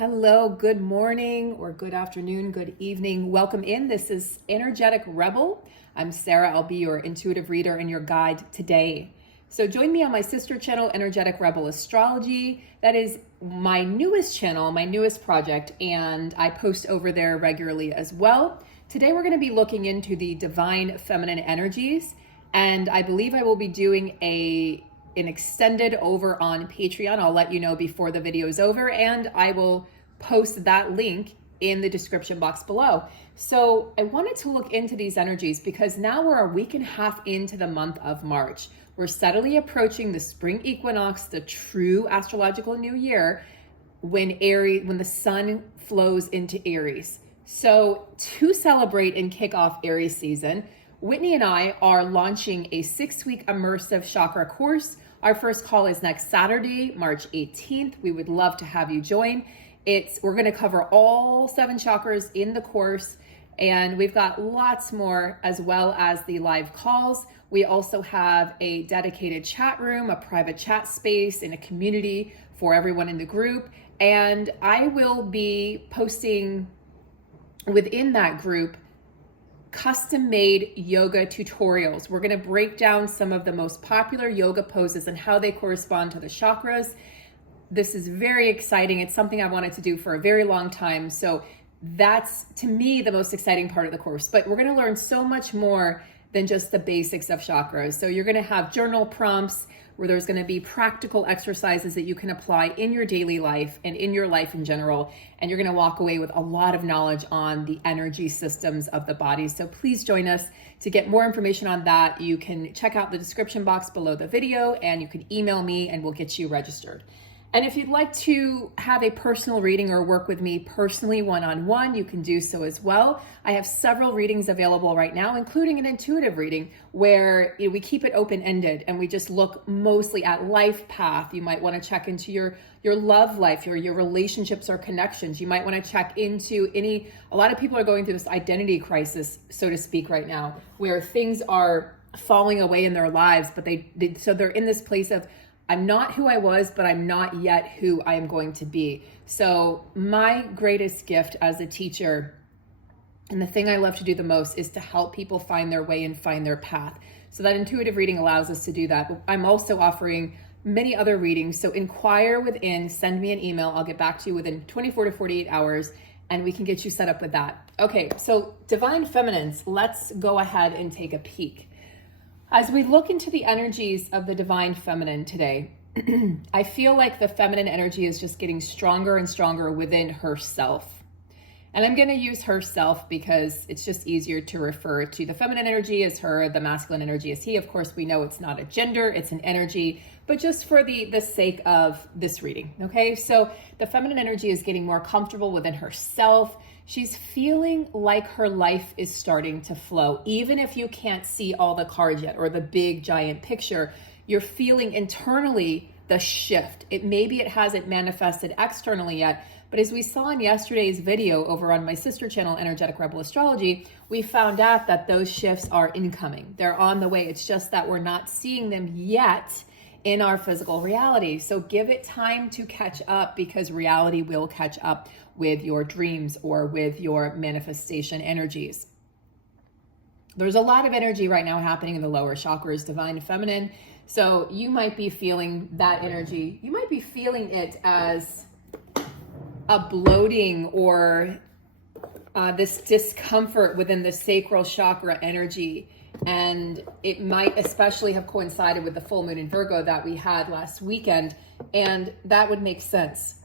Hello, good morning or good afternoon, good evening. Welcome in. This is Energetic Rebel. I'm Sarah. I'll be your intuitive reader and your guide today. So join me on my sister channel, Energetic Rebel Astrology. That is my newest channel, my newest project, and I post over there regularly as well. Today we're going to be looking into the divine feminine energies, and I believe I will be doing an extended over on Patreon. I'll let you know before the video is over, and I will post that link in the description box below. So I wanted to look into these energies because now we're a week and a half into the month of March. We're steadily approaching the spring equinox, the true astrological new year, when the sun flows into Aries. So to celebrate and kick off Aries season, Whitney and I are launching a 6-week immersive chakra course. Our first call is next Saturday, March 18th. We would love to have you join. We're going to cover all 7 chakras in the course, and we've got lots more as well as the live calls. We also have a dedicated chat room, a private chat space, and a community for everyone in the group. And I will be posting within that group custom-made yoga tutorials. We're going to break down some of the most popular yoga poses and how they correspond to the chakras. This is very exciting. It's something I wanted to do for a very long time. So that's, to me, the most exciting part of the course. But we're going to learn so much more than just the basics of chakras. So you're going to have journal prompts where there's going to be practical exercises that you can apply in your daily life and in your life in general. And you're going to walk away with a lot of knowledge on the energy systems of the body. So please join us. To get more information on that, you can check out the description box below the video, and you can email me and we'll get you registered. And if you'd like to have a personal reading or work with me personally one-on-one, you can do so as well. I have several readings available right now, including an intuitive reading where we keep it open-ended and we just look mostly at life path. You might want to check into your love life, your relationships or connections. You might want to check into a lot of people are going through this identity crisis, so to speak, right now, where things are falling away in their lives, but so they're in this place of, I'm not who I was, but I'm not yet who I am going to be. So my greatest gift as a teacher, and the thing I love to do the most, is to help people find their way and find their path. So that intuitive reading allows us to do that. I'm also offering many other readings. So inquire within, send me an email. I'll get back to you within 24 to 48 hours, and we can get you set up with that. Okay, so divine feminines, let's go ahead and take a peek. As we look into the energies of the divine feminine today, I feel like the feminine energy is just getting stronger and stronger within herself. And I'm going to use herself because it's just easier to refer to the feminine energy as her, the masculine energy as he. Of course, we know it's not a gender, it's an energy, but just for the sake of this reading, okay? So the feminine energy is getting more comfortable within herself. She's feeling like her life is starting to flow. Even if you can't see all the cards yet or the big giant picture, you're feeling internally the shift. Maybe it hasn't manifested externally yet, but as we saw in yesterday's video over on my sister channel, Energetic Rebel Astrology, we found out that those shifts are incoming. They're on the way. It's just that we're not seeing them yet in our physical reality. So give it time to catch up, because reality will catch up with your dreams or with your manifestation energies. There's a lot of energy right now happening in the lower chakras, divine feminine. So you might be feeling that energy. You might be feeling it as a bloating or this discomfort within the sacral chakra energy. And it might especially have coincided with the full moon in Virgo that we had last weekend. And that would make sense,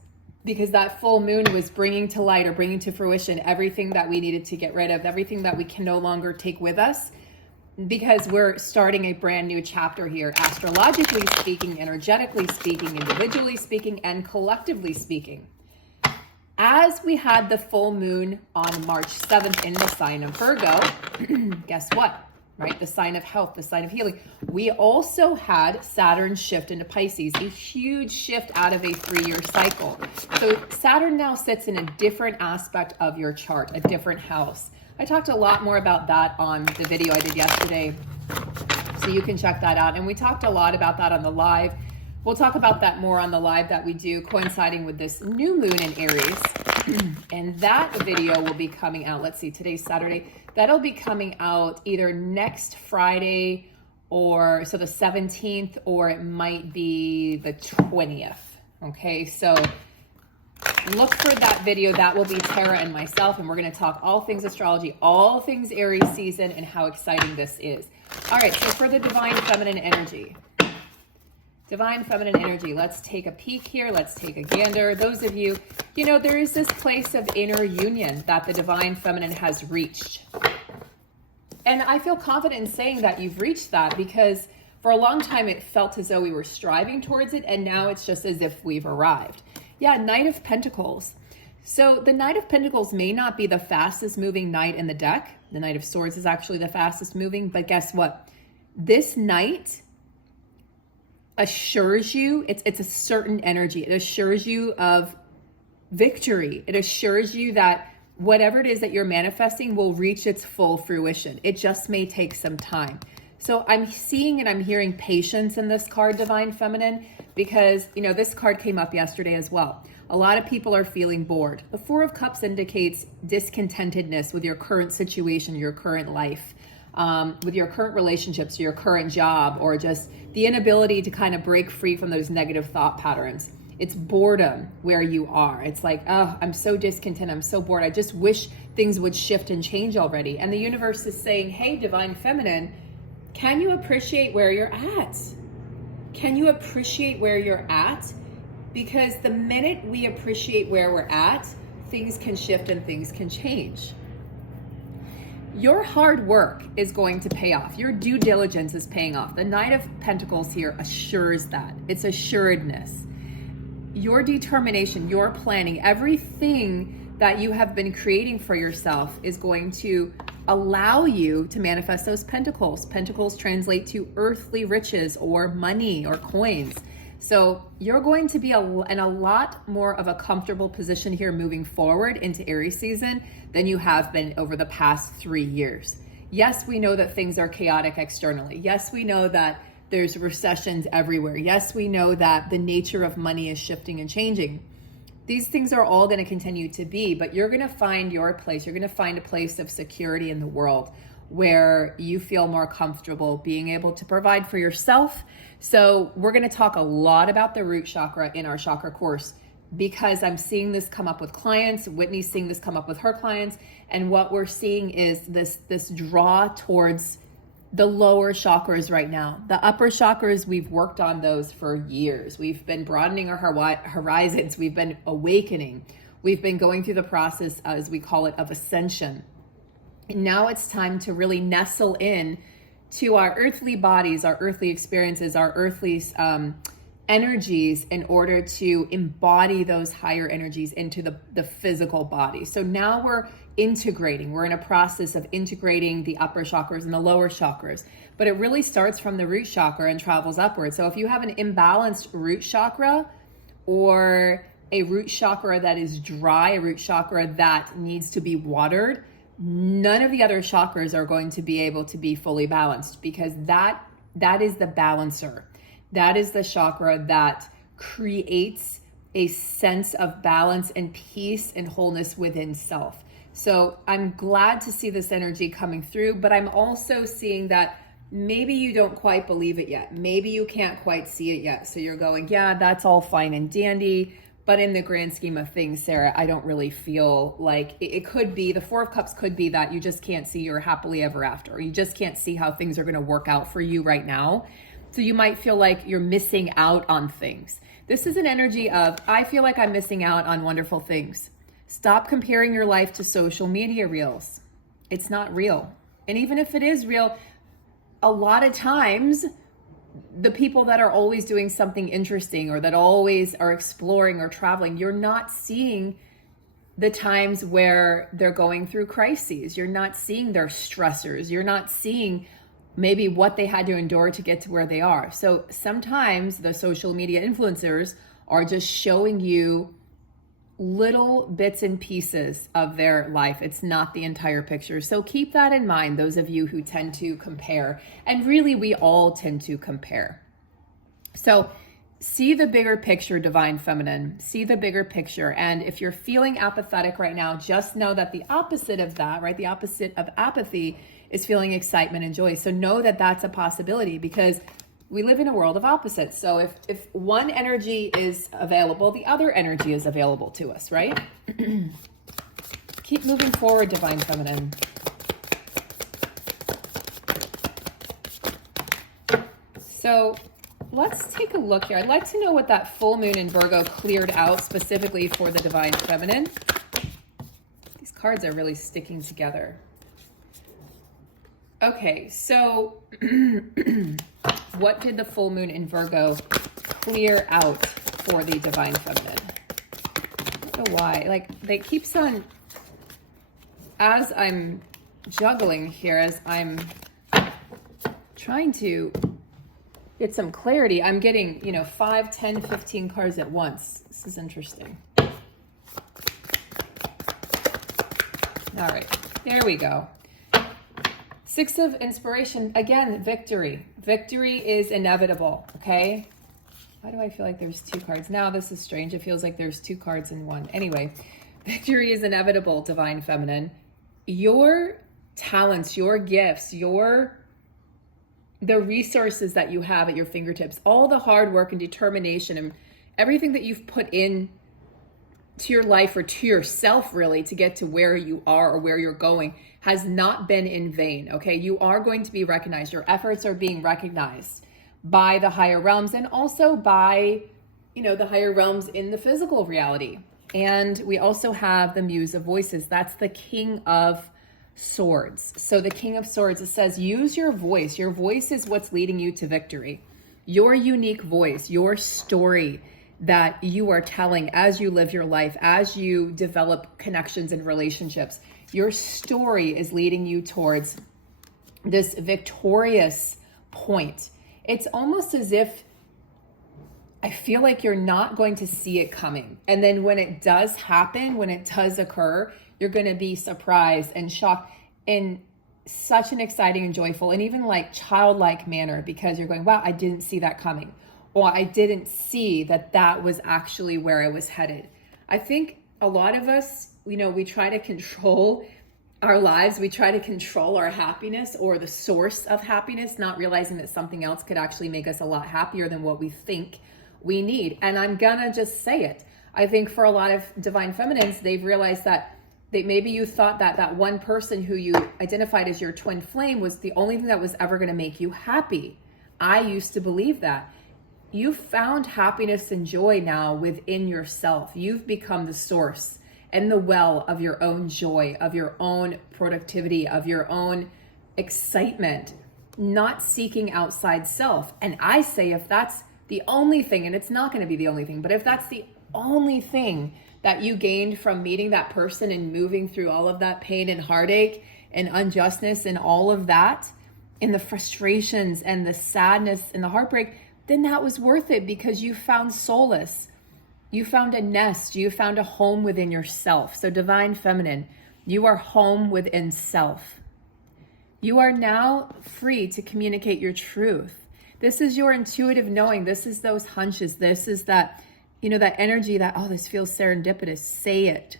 because that full moon was bringing to light or bringing to fruition everything that we needed to get rid of, everything that we can no longer take with us, because we're starting a brand new chapter here, astrologically speaking, energetically speaking, individually speaking, and collectively speaking. As we had the full moon on March 7th in the sign of Virgo, guess what? Right? The sign of health, the sign of healing. We also had Saturn shift into Pisces, a huge shift out of a 3-year cycle. So Saturn now sits in a different aspect of your chart, a different house. I talked a lot more about that on the video I did yesterday, so you can check that out. And we talked a lot about that on the live We'll talk about that more on the live that we do coinciding with this new moon in Aries. And that video will be coming out. Let's see, today's Saturday. That'll be coming out either next Friday or so the 17th, or it might be the 20th. Okay, so look for that video. That will be Tara and myself, and we're going to talk all things astrology, all things Aries season, and how exciting this is. All right, so for the divine feminine energy. Divine feminine energy. Let's take a peek here. Let's take a gander. Those of you, there is this place of inner union that the divine feminine has reached. And I feel confident in saying that you've reached that, because for a long time it felt as though we were striving towards it, and now it's just as if we've arrived. Yeah, Knight of Pentacles. So the Knight of Pentacles may not be the fastest moving knight in the deck. The Knight of Swords is actually the fastest moving, but guess what? This knight assures you, it's a certain energy. It assures you of victory. It assures you that whatever it is that you're manifesting will reach its full fruition. It just may take some time. So I'm seeing and I'm hearing patience in this card, Divine Feminine, because, this card came up yesterday as well. A lot of people are feeling bored. The Four of Cups indicates discontentedness with your current situation, your current life, with your current relationships, your current job, or just the inability to kind of break free from those negative thought patterns. It's boredom where you are. It's like, oh, I'm so discontent. I'm so bored. I just wish things would shift and change already. And the universe is saying, hey, Divine Feminine, can you appreciate where you're at? Can you appreciate where you're at? Because the minute we appreciate where we're at, things can shift and things can change. Your hard work is going to pay off. Your due diligence is paying off. The Knight of Pentacles here assures that. It's assuredness. Your determination, your planning, everything that you have been creating for yourself is going to allow you to manifest those pentacles. Pentacles translate to earthly riches or money or coins. So you're going to be in a lot more of a comfortable position here moving forward into Aries season than you have been over the past 3 years. Yes, we know that things are chaotic externally. Yes, we know that there's recessions everywhere. Yes, we know that the nature of money is shifting and changing. These things are all going to continue to be, but you're going to find your place. You're going to find a place of security in the world where you feel more comfortable being able to provide for yourself. So we're going to talk a lot about the root chakra in our chakra course, because I'm seeing this come up with clients. Whitney's seeing this come up with her clients. And what we're seeing is this draw towards the lower chakras right now. The upper chakras, we've worked on those for years. We've been broadening our horizons. We've been awakening. We've been going through the process, as we call it, of ascension. And now it's time to really nestle in to our earthly bodies, our earthly experiences, our earthly energies, in order to embody those higher energies into the physical body. So now we're integrating. We're in a process of integrating the upper chakras and the lower chakras. But it really starts from the root chakra and travels upwards. So if you have an imbalanced root chakra, or a root chakra that is dry, a root chakra that needs to be watered, none of the other chakras are going to be able to be fully balanced, because that is the balancer. That is the chakra that creates a sense of balance and peace and wholeness within self. So I'm glad to see this energy coming through, but I'm also seeing that maybe you don't quite believe it yet. Maybe you can't quite see it yet. So you're going, yeah, that's all fine and dandy, but in the grand scheme of things, Sarah, I don't really feel like it could be, the Four of Cups could be that you just can't see your happily ever after, or you just can't see how things are going to work out for you right now. So you might feel like you're missing out on things. This is an energy of, I feel like I'm missing out on wonderful things. Stop comparing your life to social media reels. It's not real. And even if it is real, a lot of times the people that are always doing something interesting, or that always are exploring or traveling, you're not seeing the times where they're going through crises. You're not seeing their stressors. You're not seeing maybe what they had to endure to get to where they are. So sometimes the social media influencers are just showing you little bits and pieces of their life. It's not the entire picture. So keep that in mind, those of you who tend to compare. And really, we all tend to compare. So see the bigger picture, divine feminine. See the bigger picture. And if you're feeling apathetic right now, just know that the opposite of that, right? The opposite of apathy is feeling excitement and joy. So know that that's a possibility, because we live in a world of opposites. So if one energy is available, the other energy is available to us, right? Keep moving forward, divine feminine. So let's take a look here. I'd like to know what that full moon in Virgo cleared out specifically for the divine feminine. These cards are really sticking together. Okay, so what did the full moon in Virgo clear out for the divine feminine? I don't know why. Like, they keeps on, as I'm juggling here, as I'm trying to get some clarity, I'm getting, 5, 10, 15 cards at once. This is interesting. All right, there we go. Six of Inspiration, again, victory. Victory is inevitable, okay? Why do I feel like there's two cards? Now this is strange. It feels like there's two cards in one. Anyway, victory is inevitable, divine feminine. Your talents, your gifts, the resources that you have at your fingertips, all the hard work and determination and everything that you've put in to your life or to yourself, really, to get to where you are or where you're going, has not been in vain, okay? You are going to be recognized. Your efforts are being recognized by the higher realms, and also by, the higher realms in the physical reality. And we also have the Muse of Voices. That's the King of Swords. So the King of Swords, it says, use your voice. Your voice is what's leading you to victory. Your unique voice, your story that you are telling as you live your life, as you develop connections and relationships. Your story is leading you towards this victorious point. It's almost as if I feel like you're not going to see it coming. And then when it does happen, when it does occur, you're going to be surprised and shocked in such an exciting and joyful and even like childlike manner, because you're going, wow, I didn't see that coming. Or I didn't see that that was actually where I was headed. I think a lot of us, we try to control our lives. We try to control our happiness or the source of happiness, not realizing that something else could actually make us a lot happier than what we think we need. And I'm gonna just say it. I think for a lot of divine feminines, they've realized that maybe you thought that that one person who you identified as your twin flame was the only thing that was ever gonna make you happy. I used to believe that. You've found happiness and joy now within yourself. You've become the source and the well of your own joy, of your own productivity, of your own excitement, not seeking outside self. And I say, if that's the only thing, and it's not going to be the only thing, but if that's the only thing that you gained from meeting that person and moving through all of that pain and heartache and unjustness and all of that, and the frustrations and the sadness and the heartbreak, then that was worth it, because you found solace. You found a nest. You found a home within yourself. So divine feminine, you are home within self. You are now free to communicate your truth. This is your intuitive knowing. This is those hunches. This is that, that energy that, oh, this feels serendipitous. Say it.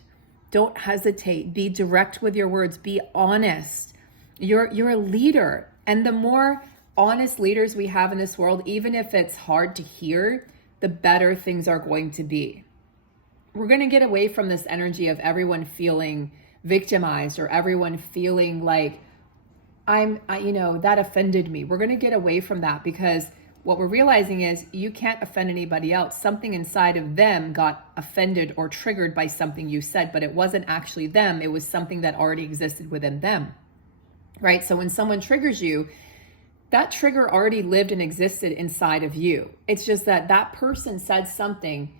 Don't hesitate. Be direct with your words. Be honest. You're a leader. And the more honest leaders we have in this world, even if it's hard to hear, the better things are going to be. We're going to get away from this energy of everyone feeling victimized or everyone feeling like that offended me. We're going to get away from that, because what we're realizing is you can't offend anybody else. Something inside of them got offended or triggered by something you said, but it wasn't actually them. It was something that already existed within them, right? So when someone triggers you, that trigger already lived and existed inside of you. It's just that that person said something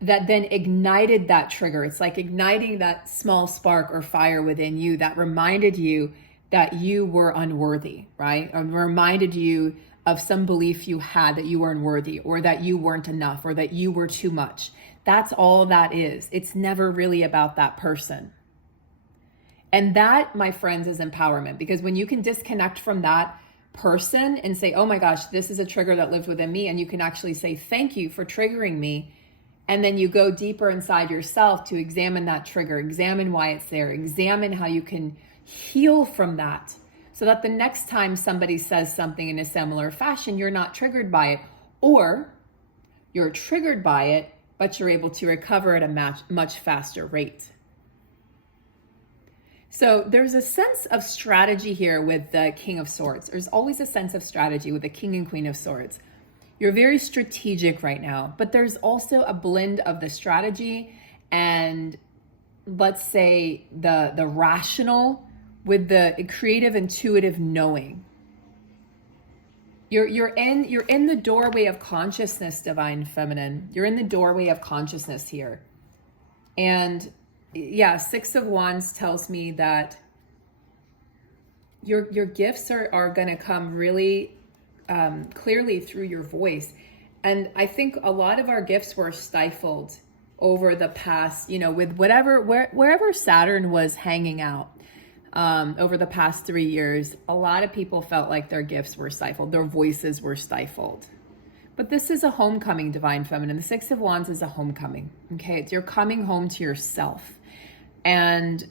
that then ignited that trigger. It's like igniting that small spark or fire within you that reminded you that you were unworthy, right? Or reminded you of some belief you had that you were unworthy, or that you weren't enough, or that you were too much. That's all that is. It's never really about that person. And that, my friends, is empowerment, because when you can disconnect from that person and say, oh my gosh, this is a trigger that lived within me. And you can actually say, thank you for triggering me. And then you go deeper inside yourself to examine that trigger, examine why it's there, examine how you can heal from that, so that the next time somebody says something in a similar fashion, you're not triggered by it, or you're triggered by it, but you're able to recover at a much faster rate. So there's a sense of strategy here with the King of Swords. There's always a sense of strategy with the King and Queen of Swords. You're very strategic right now, but there's also a blend of the strategy and, let's say, the rational with the creative, intuitive knowing. You're in the doorway of consciousness, Divine Feminine. You're in the doorway of consciousness here. And yeah, Six of Wands tells me that your gifts are going to come really clearly through your voice. And I think a lot of our gifts were stifled over the past, with wherever Saturn was hanging out over the past 3 years. A lot of people felt like their gifts were stifled, their voices were stifled. But this is a homecoming, Divine Feminine. The Six of Wands is a homecoming. Okay, it's you're coming home to yourself. And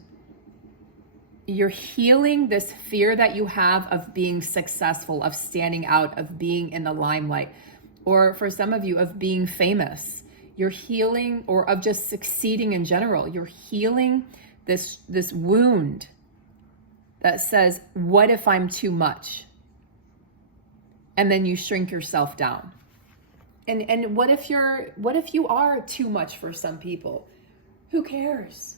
you're healing this fear that you have of being successful, of standing out, of being in the limelight, or for some of you, of being famous. You're healing, or of just succeeding in general. You're healing this wound that says, what if I'm too much? And then you shrink yourself down. And what if you are too much for some people? Who cares?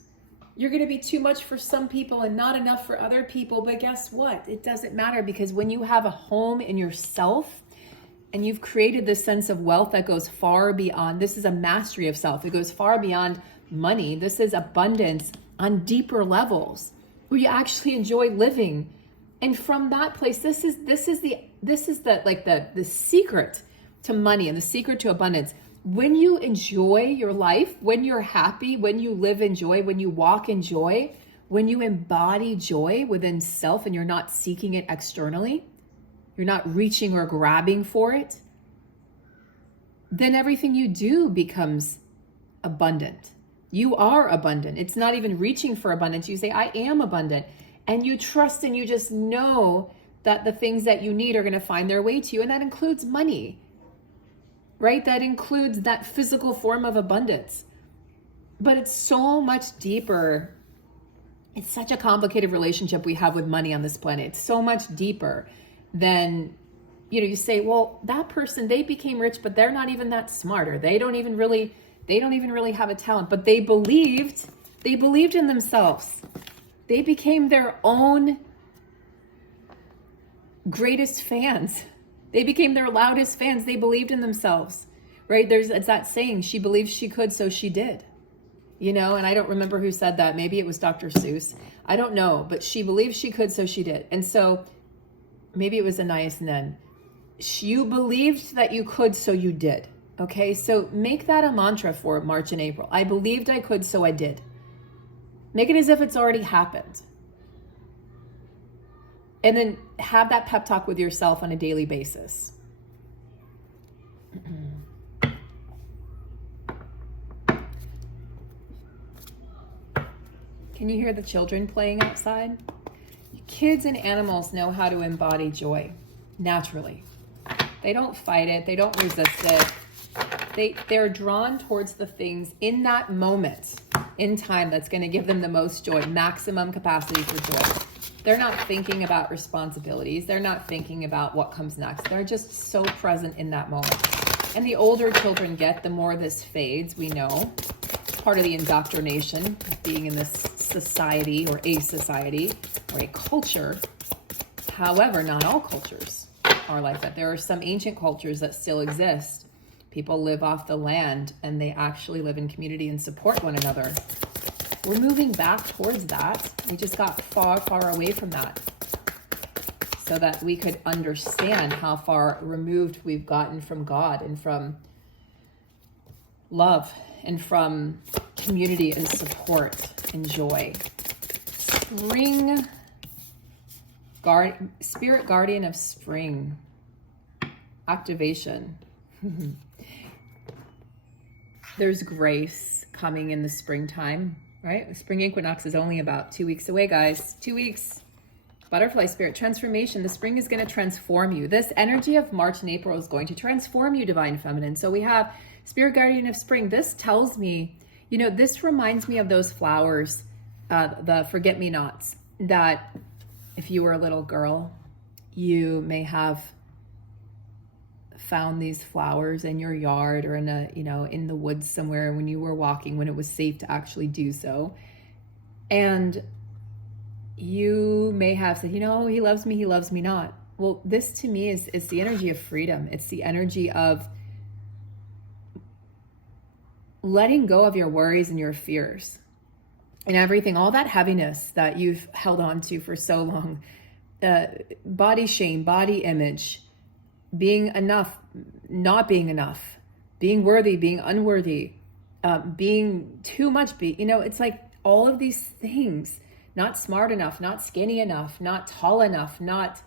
You're going to be too much for some people and not enough for other people. But guess what? It doesn't matter, because when you have a home in yourself and you've created this sense of wealth that goes far beyond, this is a mastery of self. It goes far beyond money. This is abundance on deeper levels where you actually enjoy living. And from that place, this is the secret to money and the secret to abundance. When you enjoy your life, when you're happy, when you live in joy, when you walk in joy, when you embody joy within self and you're not seeking it externally, you're not reaching or grabbing for it, then everything you do becomes abundant. You are abundant. It's not even reaching for abundance. You say, I am abundant. And you trust and you just know that the things that you need are going to find their way to you. And that includes money. Right? That includes that physical form of abundance. But it's so much deeper. It's such a complicated relationship we have with money on this planet. It's so much deeper than, you say, well, that person, they became rich, but they're not even that smart, or they don't even really have a talent, but they believed in themselves. They became their own greatest fans. They became their loudest fans. They believed in themselves, right? It's that saying, she believed she could, so she did, and I don't remember who said that. Maybe it was Dr. Seuss. I don't know, but she believed she could, so she did. And so maybe it was Anais Nen. You believed that you could, so you did. Okay, so make that a mantra for March and April. I believed I could, so I did. Make it as if it's already happened. And then have that pep talk with yourself on a daily basis. Can you hear the children playing outside? Kids and animals know how to embody joy naturally. They don't fight it. They don't resist it. They're drawn towards the things in that moment in time that's going to give them the most joy, maximum capacity for joy. They're not thinking about responsibilities. They're not thinking about what comes next. They're just so present in that moment. And the older children get, the more this fades, we know. It's part of the indoctrination of being in this society, or a society, or a culture. However, not all cultures are like that. There are some ancient cultures that still exist. People live off the land and they actually live in community and support one another. We're moving back towards that. We just got far, far away from that, so that we could understand how far removed we've gotten from God and from love and from community and support and joy. Spring Spirit guardian of spring. Activation. There's grace coming in the springtime, right? The spring equinox is only about 2 weeks away, guys. 2 weeks. Butterfly spirit, transformation. The spring is going to transform you. This energy of March and April is going to transform you, divine feminine. So we have spirit guardian of spring. This tells me, you know, this reminds me of those flowers, the forget-me-nots, that if you were a little girl, you may have found these flowers in your yard or in a, you know, in the woods somewhere when you were walking, when it was safe to actually do so. And you may have said, you know, he loves me not. Well, this to me is the energy of freedom. It's the energy of letting go of your worries and your fears and everything, all that heaviness that you've held on to for so long. Body shame, body image, being enough, not being enough, being worthy, being unworthy, being too much, you know, it's like all of these things, not smart enough, not skinny enough, not tall enough, not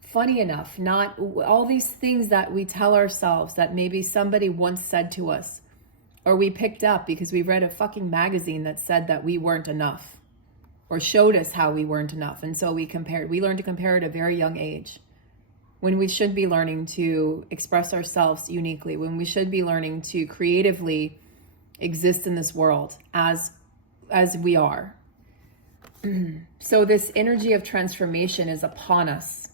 funny enough, not all these things that we tell ourselves that maybe somebody once said to us, or we picked up because we read a fucking magazine that said that we weren't enough or showed us how we weren't enough. And so we learned to compare at a very young age, when we should be learning to express ourselves uniquely, when we should be learning to creatively exist in this world as we are. So this energy of transformation is upon us.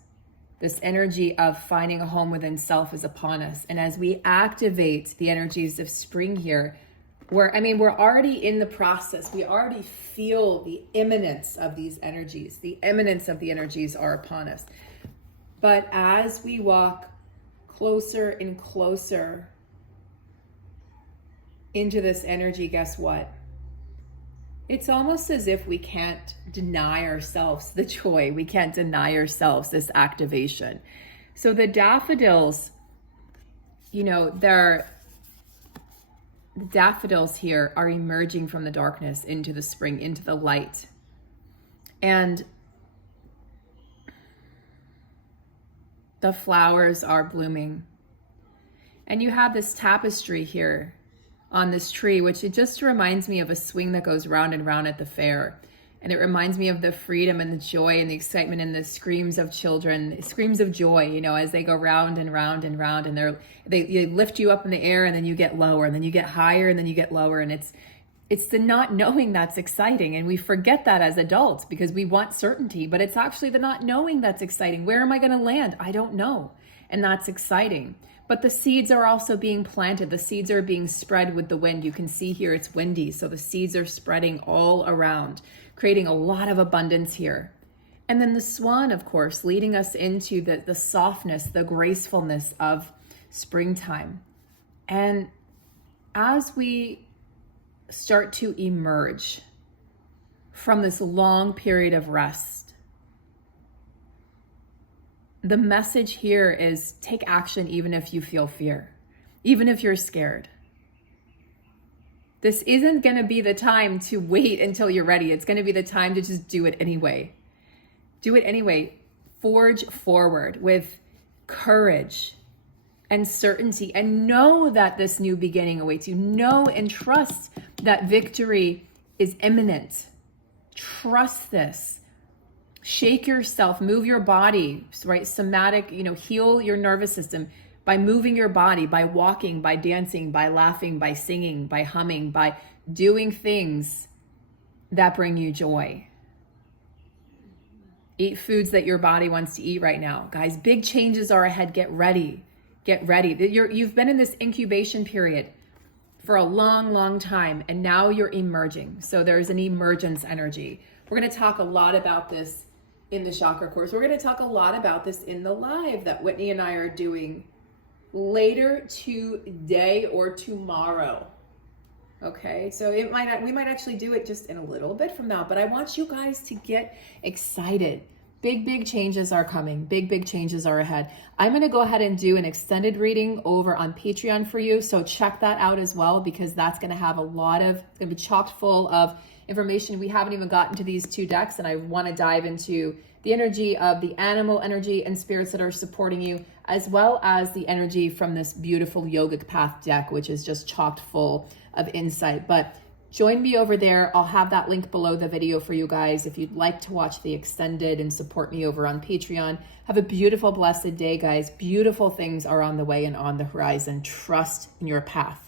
This energy of finding a home within self is upon us. And as we activate the energies of spring here, we're already in the process. We already feel the imminence of these energies. The imminence of the energies are upon us. But as we walk closer and closer into this energy, guess what? It's almost as if we can't deny ourselves the joy. We can't deny ourselves this activation. So the daffodils, you know, the daffodils here are emerging from the darkness into the spring, into the light. And the flowers are blooming. And you have this tapestry here on this tree, which it just reminds me of a swing that goes round and round at the fair. And it reminds me of the freedom and the joy and the excitement and the screams of children, screams of joy, you know, as they go round and round and round, and they lift you up in the air, and then you get lower, and then you get higher, and then you get lower. And it's the not knowing that's exciting. And we forget that as adults because we want certainty, but it's actually the not knowing that's exciting. Where am I going to land? I don't know. And that's exciting. But the seeds are also being planted. The seeds are being spread with the wind. You can see here it's windy. So the seeds are spreading all around, creating a lot of abundance here. And then the swan, of course, leading us into the softness, the gracefulness of springtime. And as we start to emerge from this long period of rest, the message here is take action even if you feel fear, even if you're scared. This isn't going to be the time to wait until you're ready. It's going to be the time to just do it anyway. Do it anyway. Forge forward with courage and certainty, and know that this new beginning awaits you. Know and trust that victory is imminent. Trust this. Shake yourself, move your body, right? Somatic, heal your nervous system by moving your body, by walking, by dancing, by laughing, by singing, by humming, by doing things that bring you joy. Eat foods that your body wants to eat right now. Guys, big changes are ahead. Get ready. Get ready. You've been in this incubation period for a long, long time, and now you're emerging. So there's an emergence energy. We're going to talk a lot about this in the chakra course. We're going to talk a lot about this in the live that Whitney and I are doing later today or tomorrow. Okay, so we might actually do it just in a little bit from now, but I want you guys to get excited. Big changes are coming. Big changes are ahead. I'm going to go ahead and do an extended reading over on Patreon for you, so check that out as well, because that's going to have it's going to be chock full of information. We haven't even gotten to these two decks, and I want to dive into the energy of the animal energy and spirits that are supporting you, as well as the energy from this beautiful yogic path deck, which is just chocked full of insight. But join me over there. I'll have that link below the video for you guys if you'd like to watch the extended and support me over on Patreon. Have a beautiful, blessed day, guys. Beautiful things are on the way and on the horizon. Trust in your path.